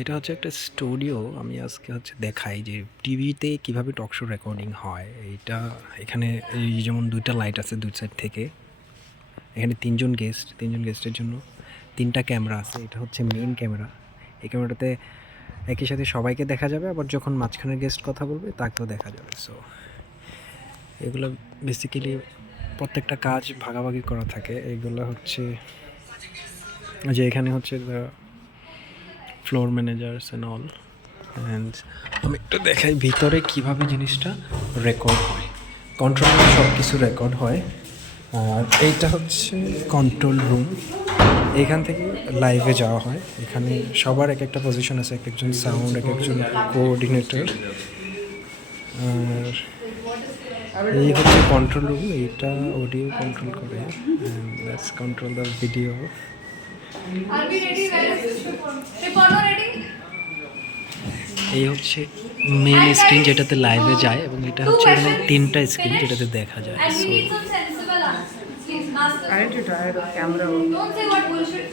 এটা হচ্ছে একটা স্টুডিও। আমি আজকে হচ্ছে দেখাই যে টিভিতে কীভাবে টক শো রেকর্ডিং হয়। এইটা এখানে এই যেমন দুইটা লাইট আছে দুই সাইড থেকে। এখানে তিনজন গেস্ট, তিনজন গেস্টের জন্য তিনটা ক্যামেরা আছে। এটা হচ্ছে মেইন ক্যামেরা। এই ক্যামেরাটাতে একই সাথে সবাইকে দেখা যাবে আবার যখন মাঝখানের গেস্ট কথা বলবে তাকেও দেখা যাবে। সো এগুলো বেসিক্যালি প্রত্যেকটা কাজ ভাগাভাগি করা থাকে। এগুলো হচ্ছে যে এখানে হচ্ছে floor managers and all and আমি একটু দেখাই ভিতরে কীভাবে জিনিসটা রেকর্ড হয়। কন্ট্রোল সব কিছু রেকর্ড হয়। আর এইটা হচ্ছে কন্ট্রোল রুম এখান থেকে লাইভে যাওয়া হয়। এখানে সবার এক একটা পজিশন আছে এক একজন সাউন্ড এক একজন কোঅর্ডিনেটর আর এই হচ্ছে কন্ট্রোল রুম এইটা অডিও কন্ট্রোল করে। কন্ট্রোল দ্য ভিডিও এই হচ্ছে মেন স্ক্রিন যেটাতে লাইভে যায় এবং এটা হচ্ছে এখানে তিনটা স্ক্রিন যেটাতে দেখা যায় Aren't you tired of camera? Don't say what bullshit.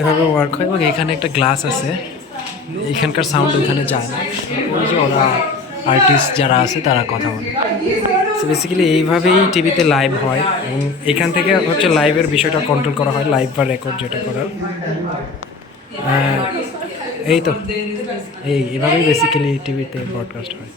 এভাবে ওয়ার্ক হয় এবং এখানে একটা গ্লাস আছে এখানকার সাউন্ড ওখানে যায় না ওই যে ওরা আর্টিস্ট যারা আছে, তারা কথা বলে। সো বেসিক্যালি এইভাবেই টিভিতে লাইভ হয় এবং এখান থেকে হচ্ছে লাইভের বিষয়টা কন্ট্রোল করা হয় লাইভ বা রেকর্ড যেটা করার। এই তো। এই, এভাবেই বেসিক্যালি টিভিতে ব্রডকাস্ট হয়।